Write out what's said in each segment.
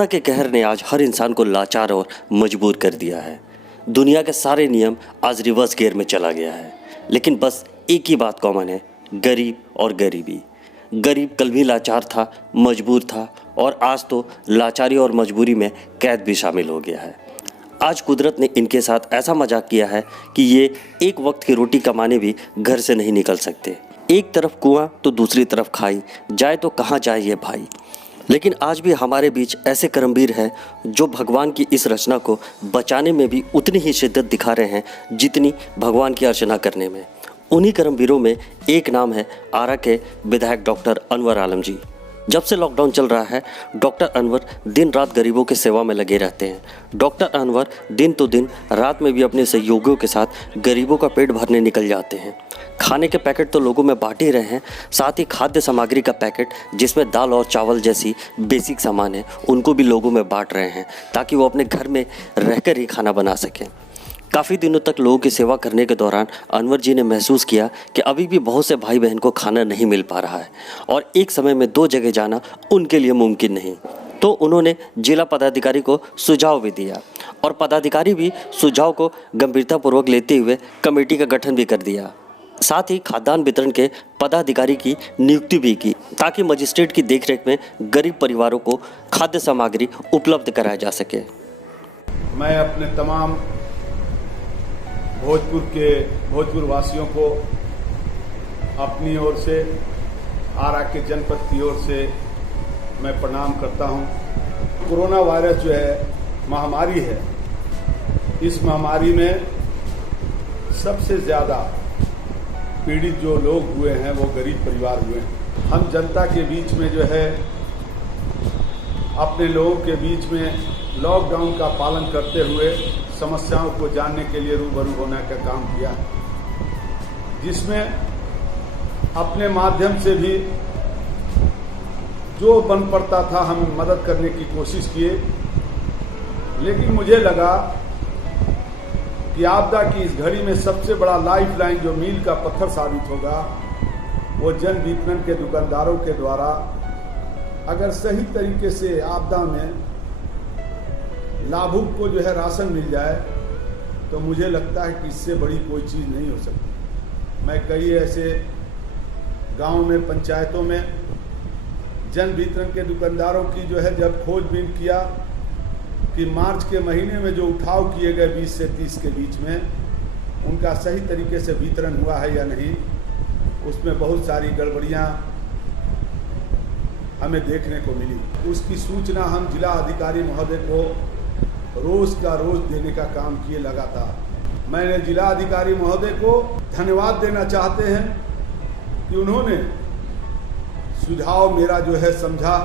Corona के कहर ने आज हर इंसान को लाचार और मजबूर कर दिया है। दुनिया के सारे नियम आज रिवर्स गियर में चला गया है, लेकिन बस एक ही बात कॉमन है, गरीब और गरीबी। गरीब कल भी लाचार था, मजबूर था और आज तो लाचारी और मजबूरी में कैद भी शामिल हो गया है। आज कुदरत ने इनके साथ ऐसा मजाक किया है कि ये एक वक्त की रोटी कमाने भी घर से नहीं निकल सकते। एक तरफ कुआं तो दूसरी तरफ खाई, जाए तो कहाँ जाए ये भाई। लेकिन आज भी हमारे बीच ऐसे कर्मवीर हैं जो भगवान की इस रचना को बचाने में भी उतनी ही शिद्दत दिखा रहे हैं जितनी भगवान की अर्चना करने में। उन्हीं कर्मवीरों में एक नाम है आरा के विधायक डॉक्टर अनवर आलम जी। जब से लॉकडाउन चल रहा है, डॉक्टर अनवर दिन रात गरीबों की सेवा में लगे रहते हैं। डॉक्टर अनवर दिन तो दिन रात में भी अपने सहयोगियों के साथ गरीबों का पेट भरने निकल जाते हैं। खाने के पैकेट तो लोगों में बांट ही रहे हैं, साथ ही खाद्य सामग्री का पैकेट जिसमें दाल और चावल जैसी बेसिक सामान है उनको भी लोगों में बांट रहे हैं ताकि वो अपने घर में रहकर ही खाना बना सकें। काफ़ी दिनों तक लोगों की सेवा करने के दौरान अनवर जी ने महसूस किया कि अभी भी बहुत से भाई बहन को खाना नहीं मिल पा रहा है और एक समय में 2 जगह जाना उनके लिए मुमकिन नहीं। तो उन्होंने जिला पदाधिकारी को सुझाव भी दिया और पदाधिकारी भी सुझाव को गंभीरतापूर्वक लेते हुए कमेटी का गठन भी कर दिया। साथ ही खाद्यान्न वितरण के पदाधिकारी की नियुक्ति भी की ताकि मजिस्ट्रेट की देखरेख में गरीब परिवारों को खाद्य सामग्री उपलब्ध कराया जा सके। मैं अपने तमाम भोजपुर वासियों को अपनी ओर से, आरा के जनपद की ओर से मैं प्रणाम करता हूं। कोरोना वायरस जो है महामारी है, इस महामारी में सबसे ज़्यादा पीड़ित जो लोग हुए हैं वो गरीब परिवार हुए हैं। हम जनता के बीच में जो है अपने लोगों के बीच में लॉकडाउन का पालन करते हुए समस्याओं को जानने के लिए रूबरू होने का काम किया, जिसमें अपने माध्यम से भी जो बन पड़ता था हम मदद करने की कोशिश किए। लेकिन मुझे लगा कि आपदा की इस घड़ी में सबसे बड़ा लाइफ लाइन जो मील का पत्थर साबित होगा वो जन वितरण के दुकानदारों के द्वारा अगर सही तरीके से आपदा में लाभुक को जो है राशन मिल जाए तो मुझे लगता है कि इससे बड़ी कोई चीज़ नहीं हो सकती। मैं कई ऐसे गांव में, पंचायतों में जन वितरण के दुकानदारों की जो है जब खोजबीन किया कि मार्च के महीने में जो उठाव किए गए 20 से 30 के बीच में उनका सही तरीके से वितरण हुआ है या नहीं, उसमें बहुत सारी गड़बड़ियाँ हमें देखने को मिली। उसकी सूचना हम जिला अधिकारी महोदय को रोज का रोज देने का काम किए लगातार। मैंने जिला अधिकारी महोदय को धन्यवाद देना चाहते हैं कि उन्होंने सुझाव मेरा जो है समझा।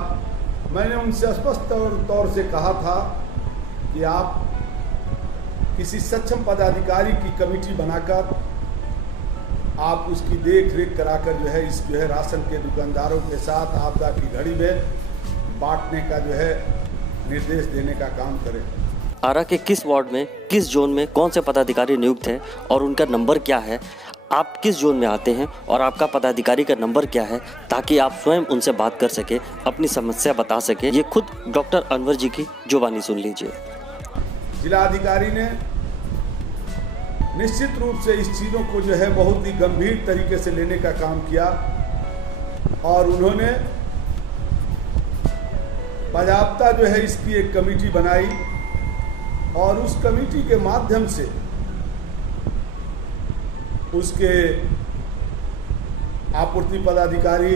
मैंने उनसे स्पष्ट तौर से कहा था कि आप किसी सक्षम पदाधिकारी की कमेटी बनाकर आप उसकी देख रेख कराकर जो है राशन के दुकानदारों के साथ आपदा की घड़ी में बांटने का जो है निर्देश देने का काम करें। आरा के किस वार्ड में, किस जोन में कौन से पदाधिकारी नियुक्त हैं और उनका नंबर क्या है, आप किस जोन में आते हैं और आपका पदाधिकारी का नंबर क्या है, ताकि आप स्वयं उनसे बात कर सके, अपनी समस्या बता सके। ये खुद डॉक्टर अनवर जी की जुबानी सुन लीजिए। जिलाधिकारी ने निश्चित रूप से इस चीज़ों को जो है बहुत ही गंभीर तरीके से लेने का काम किया और उन्होंने बाज़ाब्ता जो है इसकी एक कमेटी बनाई और उस कमेटी के माध्यम से उसके आपूर्ति पदाधिकारी,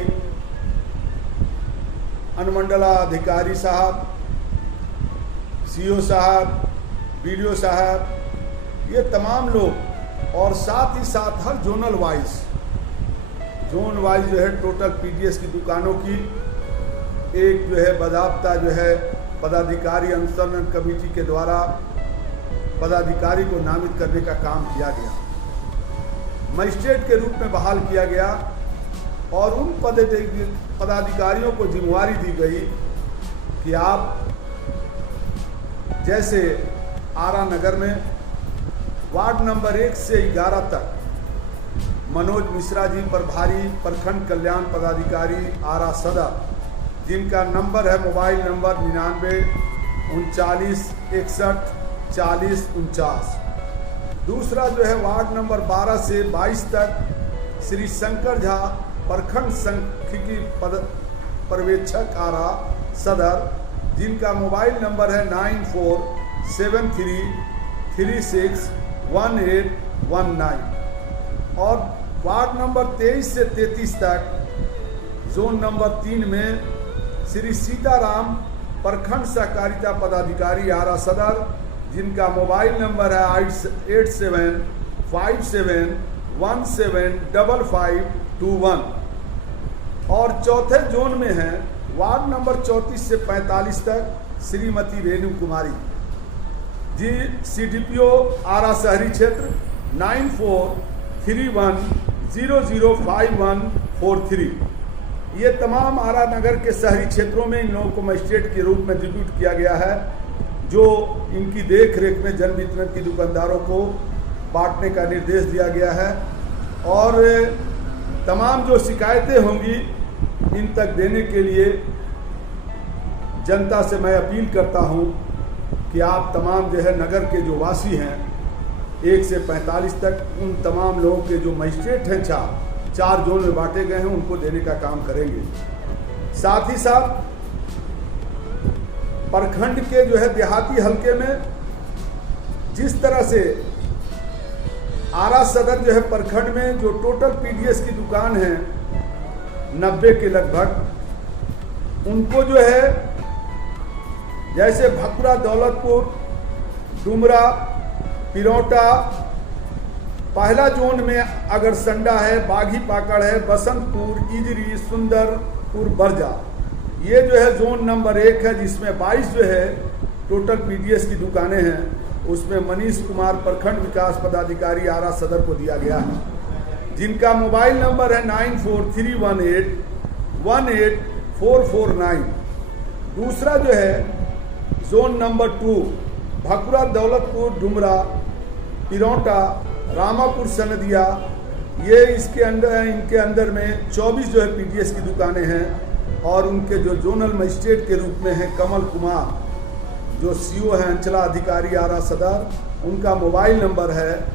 अनुमंडलाधिकारी साहब, सीओ साहब, बीडीओ साहब, ये तमाम लोग और साथ ही साथ हर जोन वाइज जो है टोटल पीडीएस की दुकानों की एक जो है बाज़ाब्ता जो है पदाधिकारी अनुसंधान कमेटी के द्वारा पदाधिकारी को नामित करने का काम किया गया, मजिस्ट्रेट के रूप में बहाल किया गया और उन पदाधिकारियों को जिम्मेवारी दी गई कि आप जैसे आरा नगर में वार्ड नंबर 1 से 11 तक मनोज मिश्रा जी प्रभारी प्रखंड कल्याण पदाधिकारी आरा सदर, जिनका नंबर है मोबाइल नंबर 99 39614049। दूसरा जो है वार्ड नंबर 12 से 22 तक श्री शंकर झा प्रखंड सांख्यिकी पद पर्यवेक्षक आरा सदर, जिनका मोबाइल नंबर है 9473361819। और वार्ड नंबर 23 से 33 तक जोन नंबर 3 में श्री सीताराम प्रखंड सहकारिता पदाधिकारी आरा सदर, जिनका मोबाइल नंबर है 8757175521। और चौथे जोन में है वार्ड नंबर 34 से 45 तक श्रीमती रेणु कुमारी जी, CDPO आरा शहरी क्षेत्र 9431005143। ये तमाम आरा नगर के शहरी क्षेत्रों में इन लोगों को मजिस्ट्रेट के रूप में डिप्यूट किया गया है, जो इनकी देख रेख में जन वितरण की दुकानदारों को बांटने का निर्देश दिया गया है। और तमाम जो शिकायतें होंगी इन तक देने के लिए जनता से मैं अपील करता हूं कि आप तमाम जो है नगर के जो वासी हैं 1 से 45 तक, उन तमाम लोगों के जो मजिस्ट्रेट हैं 4 जोन में बांटे गए हैं, उनको देने का काम करेंगे। साथ ही साथ प्रखंड के जो है देहाती हलके में जिस तरह से आरा सदर जो है प्रखंड में जो टोटल PDS की दुकान है 90 के लगभग, उनको जो है जैसे भकुरा, दौलतपुर, डुमरा, पिरौटा, पहला जोन में अगर संडा है, बागी पाकड़ है, बसंतपुर, इजरी, सुंदरपुर, बरजा, ये जो है जोन नंबर 1 है, जिसमें 22 जो है टोटल PDS की दुकानें हैं। उसमें मनीष कुमार प्रखंड विकास पदाधिकारी आरा सदर को दिया गया है, जिनका मोबाइल नंबर है 9431818449। दूसरा जो है जोन नंबर 2 भकुरा, दौलतपुर, डुमरा, पिरौटा, रामापुर, सनदिया, ये इनके अंदर में 24 जो है PDS की दुकानें हैं। और उनके जो जोनल मजिस्ट्रेट के रूप में हैं कमल कुमार, जो CO हैं अंचलाधिकारी आरा सदर, उनका मोबाइल नंबर है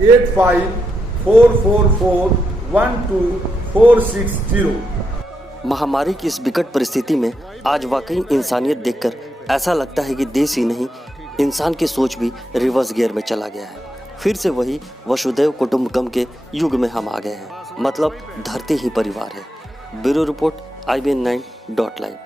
8544412460। महामारी की इस विकट परिस्थिति में आज वाकई इंसानियत देखकर ऐसा लगता है कि देश ही नहीं, इंसान की सोच भी रिवर्स गियर में चला गया है। फिर से वही वसुधैव कुटुंबकम के युग में हम आ गए हैं, मतलब धरती ही परिवार है। Bureau report IBN9.live।